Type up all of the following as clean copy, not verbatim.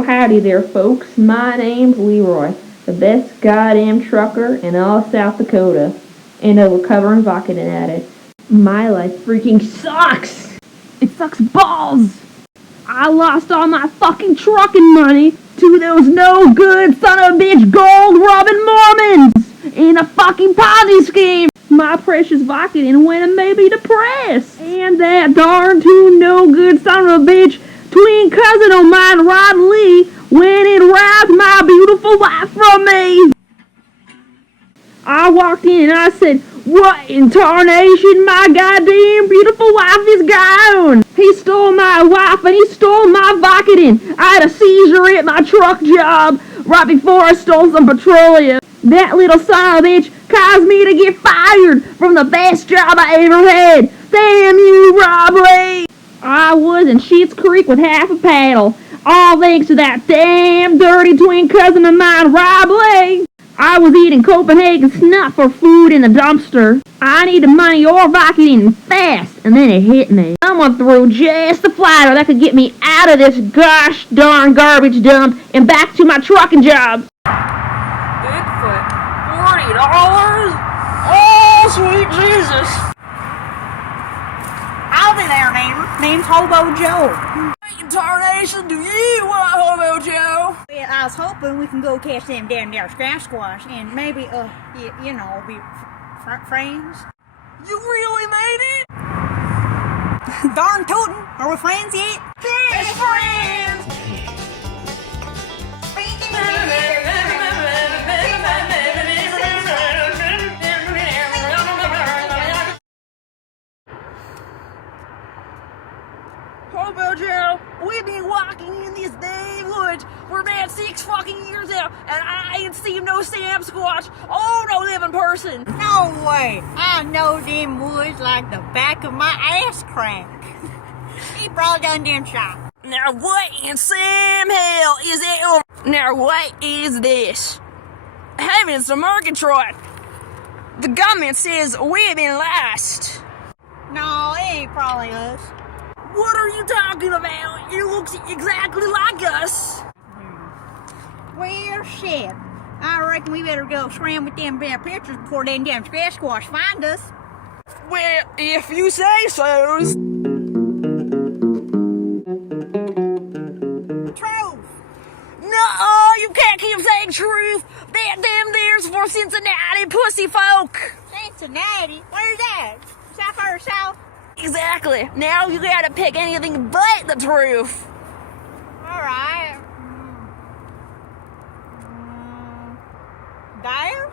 Well, howdy there, folks. My name's LeeRoy, the best goddamn trucker in all South Dakota, and a recovering Vicodin addict. My life freaking sucks! It sucks balls! I lost all my fucking trucking money to those no good son of a bitch gold robbing Mormons in a fucking Ponzi scheme! My precious Vicodin went and made me depressed! And that darn too no good son of a bitch twin cousin of mine, Rod Lee, went and robbed my beautiful wife from me! I walked in and I said, "What in tarnation, my goddamn beautiful wife is gone! He stole my wife and he stole my Vicodin! I had a seizure at my truck job right before I stole some petroleum. That little son of a bitch caused me to get fired from the best job I ever had! Damn you, Rob Lee!" I was in Schitt's Creek with half a paddle, all thanks to that damn dirty twin cousin of mine, Rob Lee. I was eating Copenhagen snuff for food in the dumpster. I needed money or Vicodin fast, and then it hit me. Someone threw just the flyer that could get me out of this gosh darn garbage dump and back to my trucking job. Bigfoot, $40? Oh, sweet Jesus! Howdy there, neighbor. Name's Hobo Joe. What in tarnation do you want, Hobo Joe? Well, I was hoping we can go catch them damn there squash and maybe, you know, be friends. You really made it? Darn tootin', are we friends yet? Best friends! Hobo Joe, we've been walking in this dang woods for about 6 fucking years now, and I ain't seen no Sam Squatch or no living person. No way. I know them woods like the back of my ass crack. He probably done them shot. Now what in Sam hell is that? Now what is this? Having some Murgatroyd. The government says we've been lost. No, it ain't probably us. What are you talking about? It looks exactly like us. Well, shit. I reckon we better go scram with them damn pictures before them damn squash find us. Well, if you say so. Truth! No, you can't keep saying truth. That damn there's for Cincinnati pussy folk. Cincinnati? Where's that? Is that further south? Exactly. Now you gotta pick anything but the truth. Alright. There?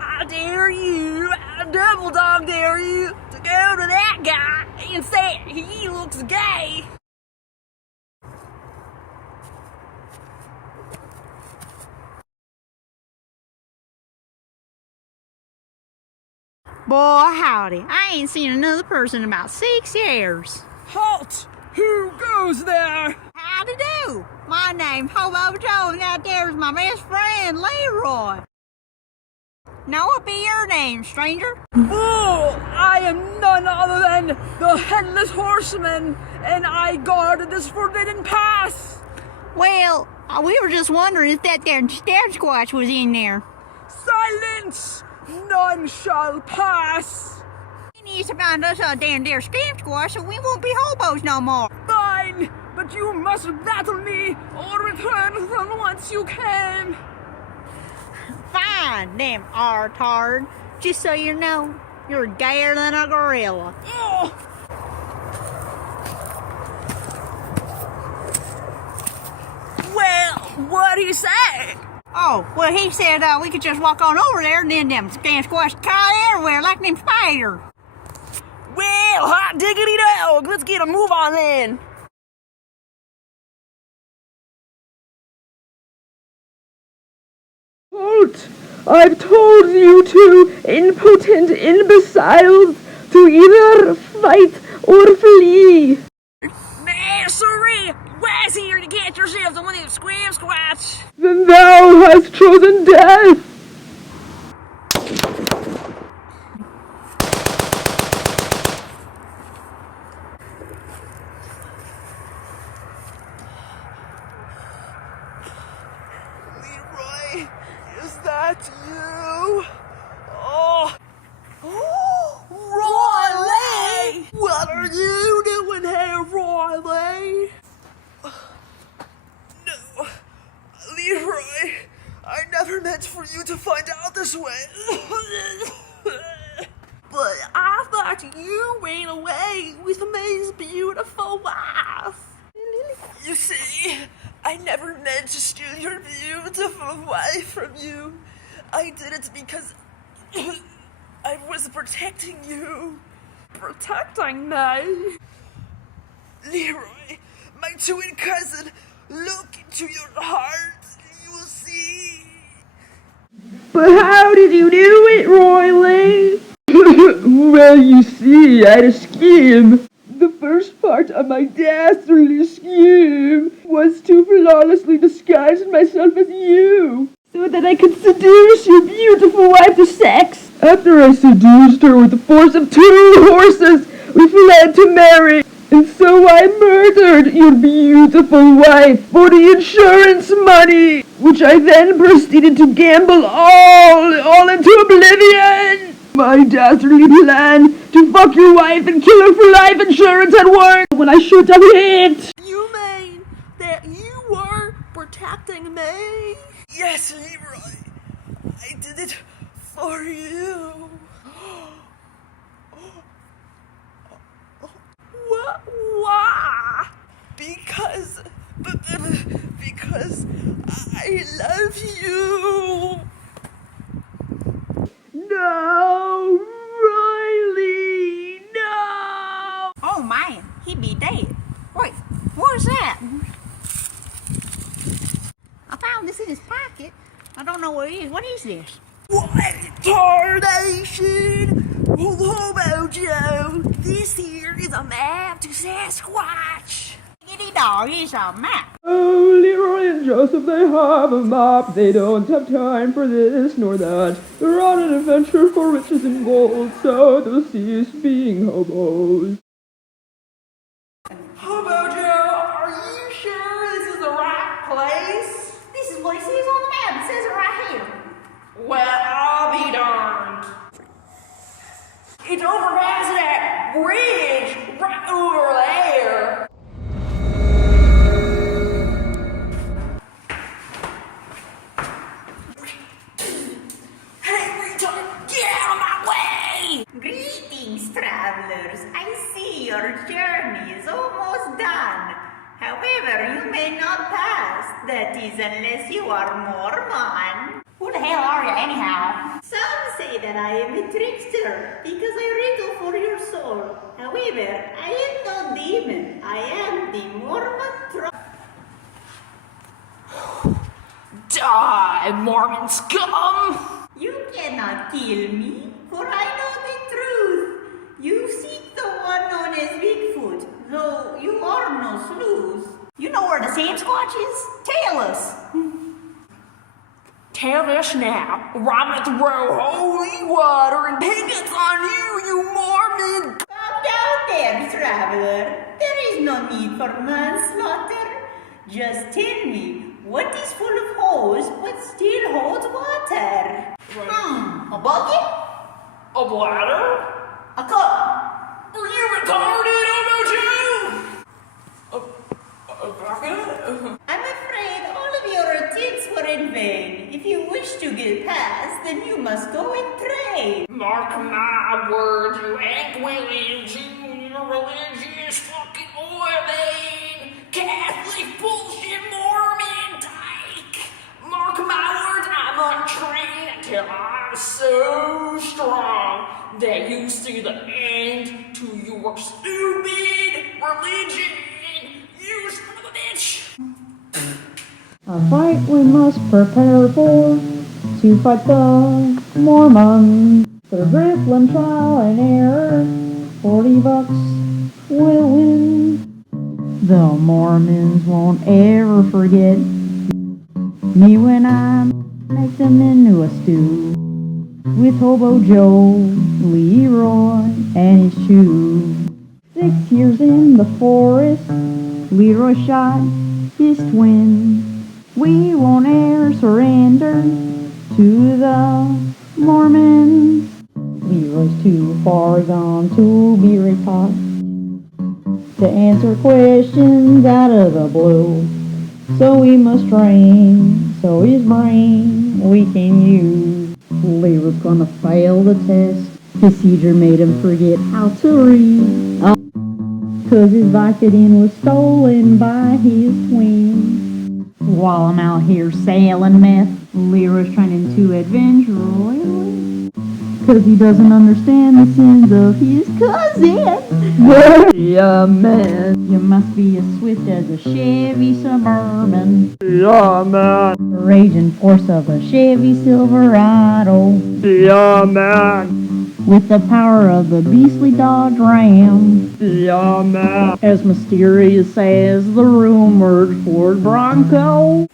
I dare you, I double dog dare you to go to that guy and say he looks gay. Boy, howdy. I ain't seen another person in about 6 years. Halt! Who goes there? Howdy do? My name's Hobo Joe, and that there's my best friend, LeeRoy. Now what be your name, stranger? Fool! I am none other than the Headless Horseman, and I guard this forbidden pass. Well, we were just wondering if that there Squatch was in there. Silence! None shall pass. He needs to find us a damn there Squatch so we won't be hobos no more. Fine, but you must battle me or return from whence you came. Fine, damn artard. Just so you know, you're gayer than a gorilla. Oh. Well, what'd he say? Oh, well, he said we could just walk on over there and then them damn squash caught everywhere like them spider. Well, hot diggity dog, let's get a move on then. Halt! I've told you two impotent imbeciles to either fight or flee. Nah, sorry. Why's here to get yourself one of them squam squats? Then thou hast chosen death. Is that you? Oh. Riley! What are you doing here, Riley? No. LeeRoy, I never meant for you to find out this way. But I thought you ran away with May's beautiful wife. You see, I never meant to steal your beautiful wife from you. I did it because I was protecting you. Protecting me? LeeRoy, my twin cousin, look into your heart. You will see. But how did you do it, Riley? Well, you see, I had a scheme. The first part of my dastardly scheme was to flawlessly disguise myself as you, so that I could seduce your beautiful wife to sex. After I seduced her with the force of 2 horses, we fled to marry. And so I murdered your beautiful wife for the insurance money, which I then proceeded to gamble all into oblivion. My dastardly plan to fuck your wife and kill her for life insurance had worked when I should have hit. You mean that you were protecting me? Yes, LeeRoy. I did it for you. What? Why? Because I love you. No, Riley, no! Oh man, he be dead. Wait, what's that? I found this in his pocket. I don't know what it is. What is this? What tarnation? Hobo Joe, this here is a map to Sasquatch. Itty dog is a map. Oh, LeeRoy and Joseph, they have a map. They don't have time for this nor that. They're on an adventure for riches and gold, so they'll cease being hobos. Hobo Joe, are you sure this is the right place? This is what it says on the map. It says it right here. Well, I'll be darned. It's over past that bridge right over there. Hey, retard, get out of my way! Greetings, travelers. I see your journey is almost done. However, you may not pass. That is, unless you are Mormon. Who the hell are you, anyhow? Some say that I am a trickster because I riddle for your soul. However, I am no demon. I am the Mormon Die, Mormon scum! You cannot kill me, for I know the truth. You seek the one known as Bigfoot, though you are no sleuth. You know where the Sasquatch is? Tell us. Tell us now, or I'm gonna throw holy water and pagans on you, you Mormon! Calm down there, traveler. There is no need for manslaughter. Just tell me, what is full of holes but still holds water? A bucket? A bladder? A cup? Are you retarded, Hobo Joe? A bucket? I'm afraid all of your attempts were in vain. If you wish to get past, then you must go and trade. Mark my words, you ain't willing to your religious fucking oil vein, Catholic bullshit Mormon dyke. Mark my words, I'm untrained until I'm so strong that you see the end to your stupid religion. You son of a bitch! A fight we must prepare for, to fight the Mormons. The Griffin trial and error, $40 will win. The Mormons won't ever forget me when I make them into a stew. With Hobo Joe, LeeRoy, and his shoe. 6 years in the forest, LeeRoy shot his twin. We won't ever surrender to the Mormons. LeeRoy's too far gone to be retaught to answer questions out of the blue. So we must train, so his brain we can use. LeeRoy's gonna fail the test. His seizure made him forget how to read. Cause his Vicodin was stolen by his twin. While I'm out here sailing meth, LeeRoy's trying to avenge royally. Cause he doesn't understand the sins of his cousin. Yeah, man. You must be as swift as a Chevy Suburban. Yeah, man. The raging force of a Chevy Silverado. Yeah, man. With the power of the beastly Dodge Ram. Yeah, man. As mysterious as the rumored Ford Bronco.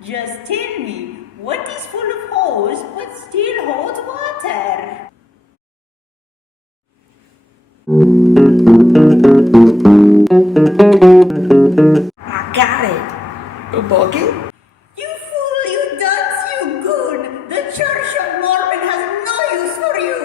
Just tell me, what is full of holes but still holds water? I got it. A bucket? You fool, you dunce, you goon! The Church of Mormon has no use for you!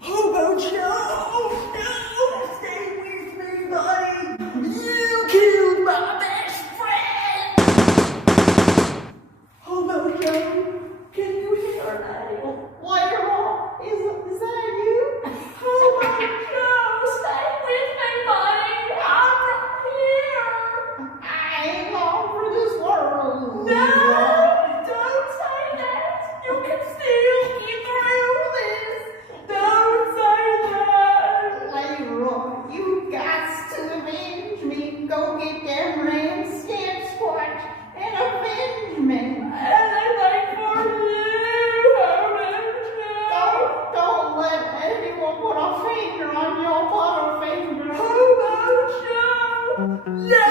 Hobo Joe! No! Stay with me, buddy! You killed my best friend! Hobo Joe, can you hear me? Wonderful! Is that you? Hobo Joe, stay with me, buddy! I'm right here! I ain't long for this world! No! Don't say that! You can still get through this! Don't say that! LeeRoy, you got to avenge me. Go get them rams, scamp squatch, and avenge me. Anything for you, Hobo Joe! Don't let anyone put a finger on your butterfinger. Hobo Joe! No!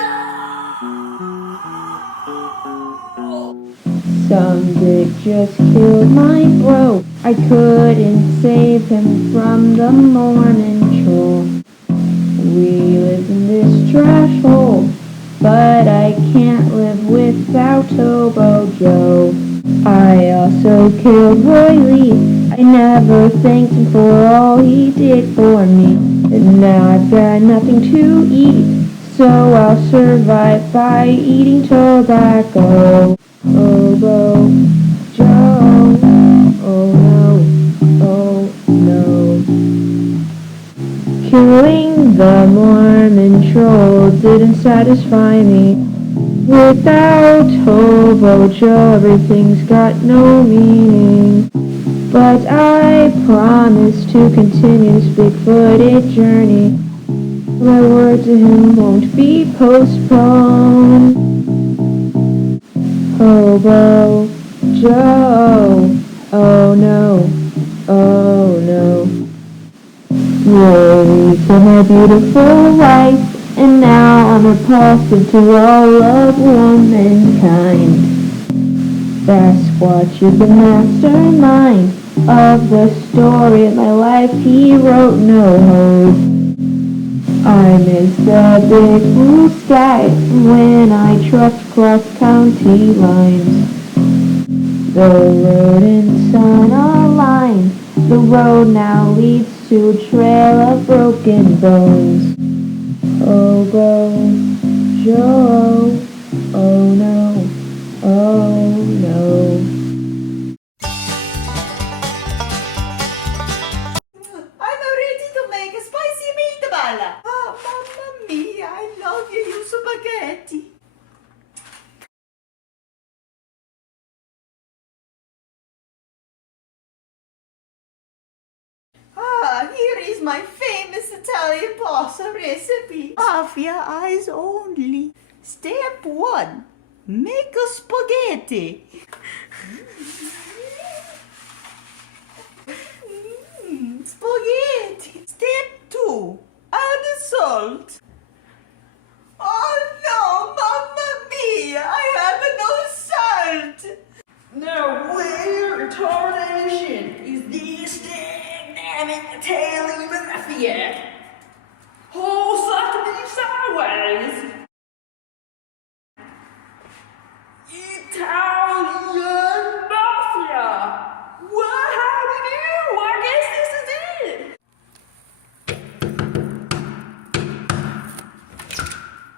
Some dick just killed my bro. I couldn't save him from the Mormon troll. We live in this trash hole, but I can't live without Hobo Joe. I also killed Roy Lee. I never thanked him for all he did for me. And now I've got nothing to eat, so I'll survive by eating tobacco. Hobo Joe, oh no, oh no. Killing the Mormon troll didn't satisfy me. Without Hobo Joe, everything's got no meaning. But I promise to continue this Bigfooted journey. My word to him won't be postponed. Hobo Joe, oh no, oh no. Really for my beautiful wife, and now I'm repulsive to all of womankind. Sasquatch is the mastermind of the story of my life. He wrote no hose. I miss the big blue sky when I trucked cross county lines. The road and sun align. The road now leads to a trail of broken bones. Hobo Joe, oh no, oh no. I'm ready to make a spicy meatball. Ah, mamma mia, I love you spaghetti. here is my famous Italian pasta recipe. Mafia eyes only. Step 1. Make a spaghetti. Spaghetti. Step 2. Add salt. Oh no, mamma mia, I have no salt. Now where in tarnation is this dynamic Italian mafia? Oh, suck me sideways! Italian mafia! What? How do you do? I guess this is it!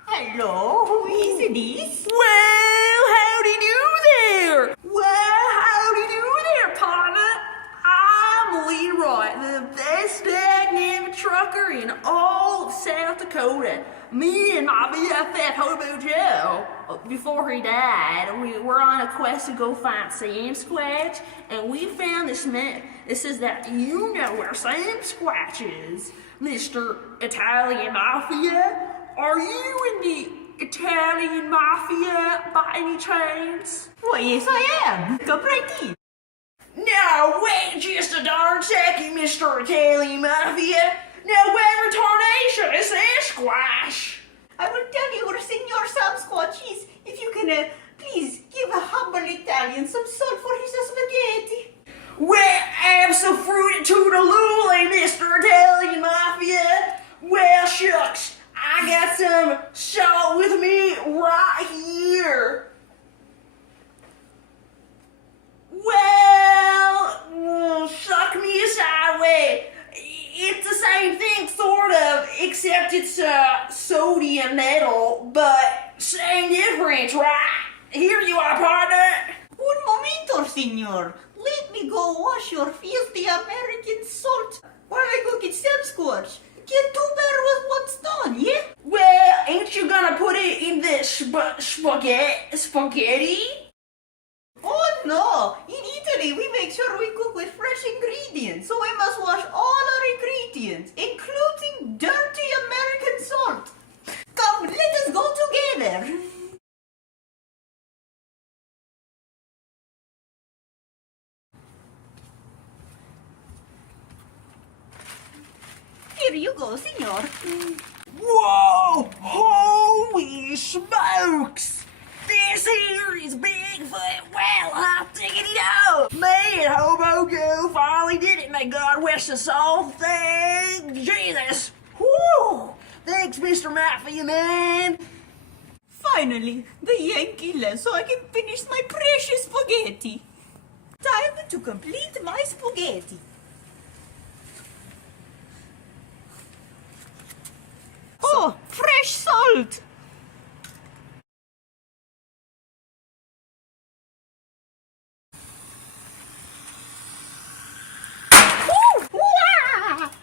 Hello, who is this? Well, howdy do there! Well, howdy do there, partner! I'm LeeRoy, the best dynamic trucker in all of South Dakota. Me and my BFF Hobo Joe, before he died, we were on a quest to go find Sam Squatch, and we found this map. It says that you know where Sam Squatch is, Mr. Italian Mafia. Are you in the Italian Mafia by any chance? Why, yes I am. Come right in. Now wait just a darn second, Mr. Italian Mafia. Now where in tarnation is Sasquatch? I will tell you where Senor Sam Squatch is if you can please give a humble Italian some salt for his spaghetti. Well, absolutely, Mr. Italian Mafia. Well, shucks, I got some salt with me right here. Well, suck me sideways. It's the same thing, sort of, except it's sodium metal, but same difference, right? Here you are, partner. Un momento, senor. Let me go wash your filthy American salt while I go get Sam Squatch. Get 2 barrels once done, yeah? Well, ain't you gonna put it in the spaghetti? Oh no! In Italy, we make sure we cook with fresh ingredients, so we must wash all our ingredients, including dirty American salt. Come, let us go together. Here you go, senor. Whoa! Holy smokes! This here is Bigfoot. Well, I'm taking it out. Me and Hobo Joe finally did it. May God rest us all. Thank Jesus. Whew! Thanks, Mr. Mafia Man. Finally, the Yankee left so I can finish my precious spaghetti. Time to complete my spaghetti. Oh, fresh salt!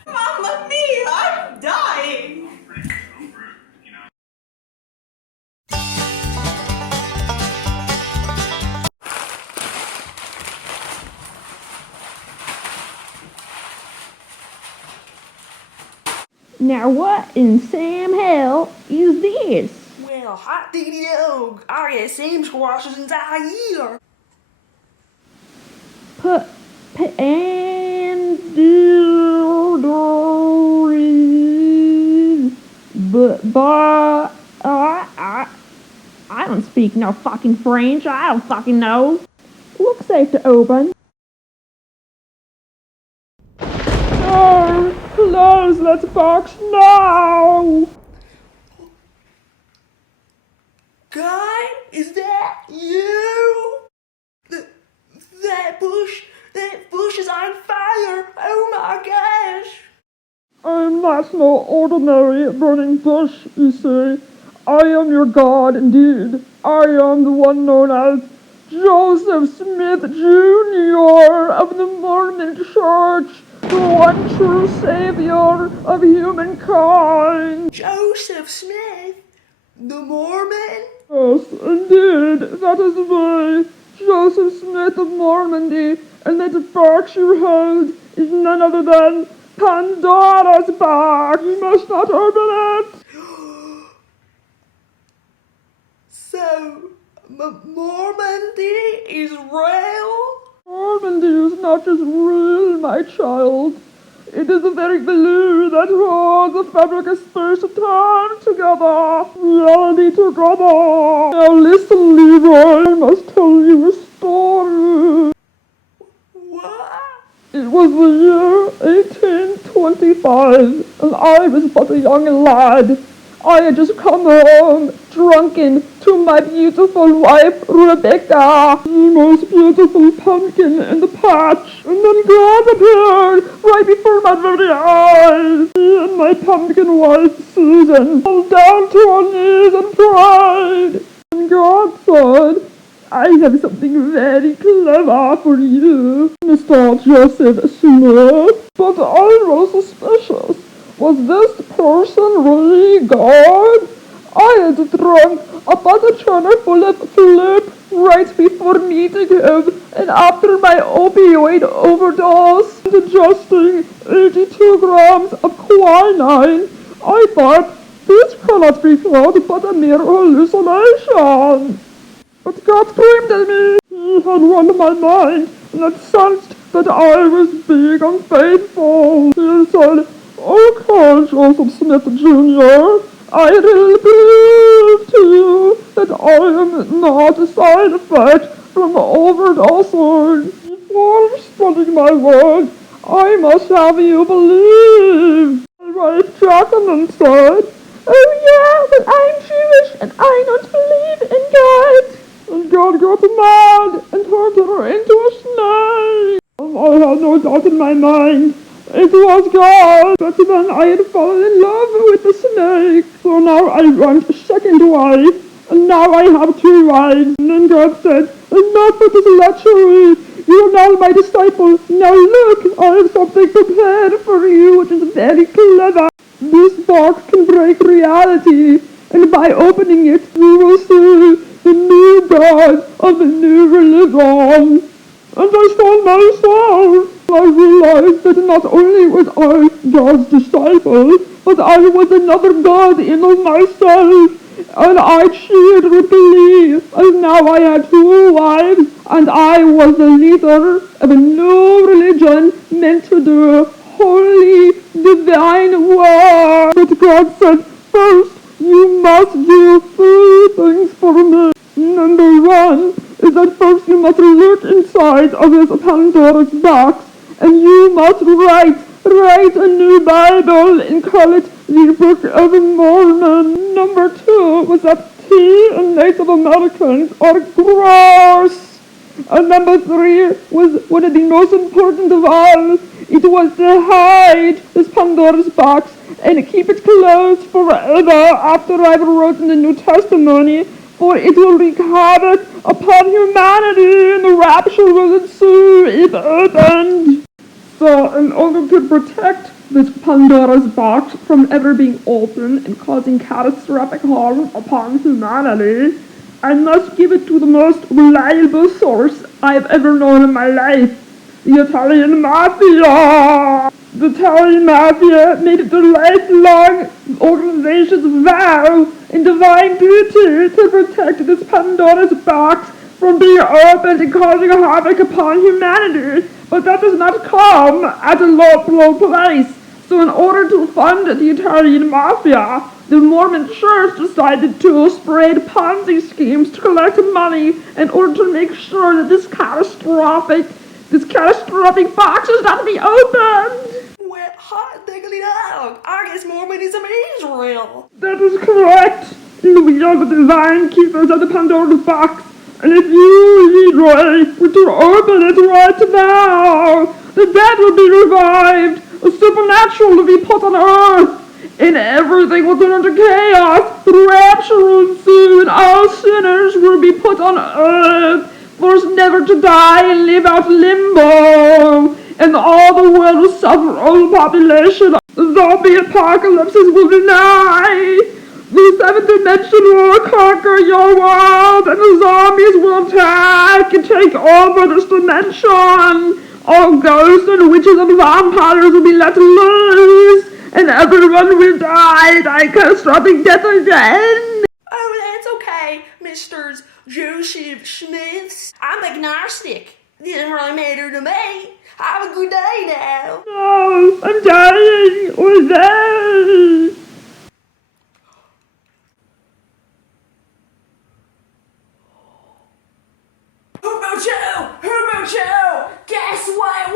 Mamma mia, I'm dying! Now what in Sam hell is this? Well, hot diggity dog. I got Sam squashes inside here. And but I don't speak no fucking French. I don't fucking know. Looks safe to open. Oh, close that box now! Guy, is that you? That bush is on fire. Oh my gosh. I'm not no ordinary burning bush, you see. I am your god indeed. I am the one known as Joseph Smith Jr. of the Mormon Church, the one true savior of humankind. Joseph Smith? The Mormon? Yes, indeed, that is me, Joseph Smith of Normandy, and that the box you hold is none other than Pandora's box. You must not open it. So, Normandy is real? Normandy is not just real, my child. It is the very glue that holds the fabric of space and time together. Reality together. Now listen, LeeRoy, I must tell you a story. What? It was the year 1825, and I was but a young lad. I had just come home, drunken, to my beautiful wife, Rebecca, the most beautiful pumpkin in the patch. And then God appeared right before my very eyes. Me and my pumpkin wife, Susan, fell down to our knees and prayed. And God said, I have something very clever for you, Mr. Joseph Smith. But I was suspicious. Was this person really God? I had drunk a butter churner full of flip right before meeting him, and after my opioid overdose, and ingesting 82 grams of quinine, I thought this cannot be called but a mere hallucination. But God screamed at me. He had run my mind and had sensed that I was being unfaithful. He said, okay, Joseph Smith Jr., I really prove to you that I am not a side effect from overdosing. Before spreading my word, I must have you believe. My wife Jacqueline said, oh yeah, but I'm Jewish and I don't believe in God. And God got mad and turned her into a snake. I had no doubt in my mind. It was God, but then I had fallen in love with the snake. So now I want a second wife, and now I have two wives. And then God said, enough with this lechery. You are now my disciple. Now look, I have something prepared for you, which is very clever. This box can break reality, and by opening it, you will see the new God of the new religion. And I saw myself. I realized that not only was I God's disciple, but I was another God in of myself. And I cheered with glee, and now I had two wives, and I was the leader of a new religion meant to do holy, divine work. But God said, first, you must do three things for me. Number one is that first you must look inside of this Pandora's box, and you must write a new Bible and call it the Book of Mormon. Number two was that tea and Native Americans are gross. And number three was one of the most important of all. It was to hide this Pandora's box and keep it closed forever after I've written the New Testimony, for it will wreak havoc upon humanity and the rapture will ensue if opened. So in order to protect this Pandora's box from ever being opened and causing catastrophic harm upon humanity, I must give it to the most reliable source I've ever known in my life, the Italian Mafia. The Italian Mafia made it their lifelong organization's vow in divine duty to protect this Pandora's box from being opened and causing havoc upon humanity. But that does not come at a low price. So in order to fund the Italian Mafia, the Mormon Church decided to spread Ponzi schemes to collect money in order to make sure that this catastrophic box is not to be opened. Well, hot diggly dog. I guess Mormonism is real. That is correct. We are the divine keepers of the Pandora's box. And if you, LeeRoy, were to open it right now, the dead will be revived, the supernatural will be put on earth, and everything will turn into chaos. The rapture will ensue, and all sinners will be put on earth, forced never to die and live out limbo. And all the world will suffer, all the population. The zombie apocalypses will deny. The seventh dimension will conquer your world, and the zombies will attack and take over this dimension. All ghosts and witches and vampires will be let loose, and everyone will die catastrophic death again. Oh, that's okay, Mr. Joseph Smiths. I'm agnostic. Doesn't really matter to me. Have a good day now. No, I'm dying. What's that? Hobo Joe! Hobo Joe! Guess what?